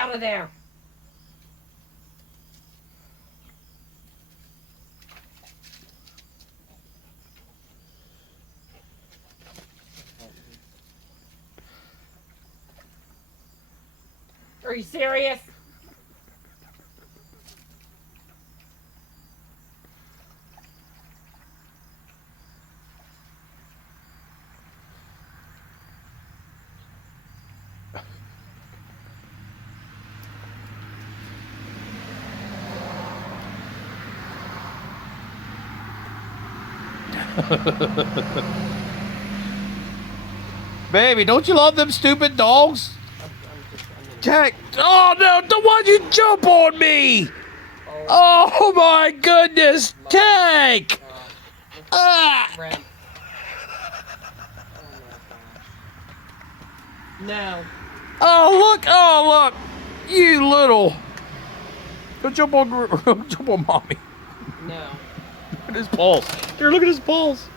out of there. Are you serious? Baby, don't you love them stupid dogs? Jack, oh no, don't want you jump on me! Oh my goodness, Tank! Ah! No. Oh look, you little. Go jump on, jump on mommy. No. Look at his paws. Here, look at his paws.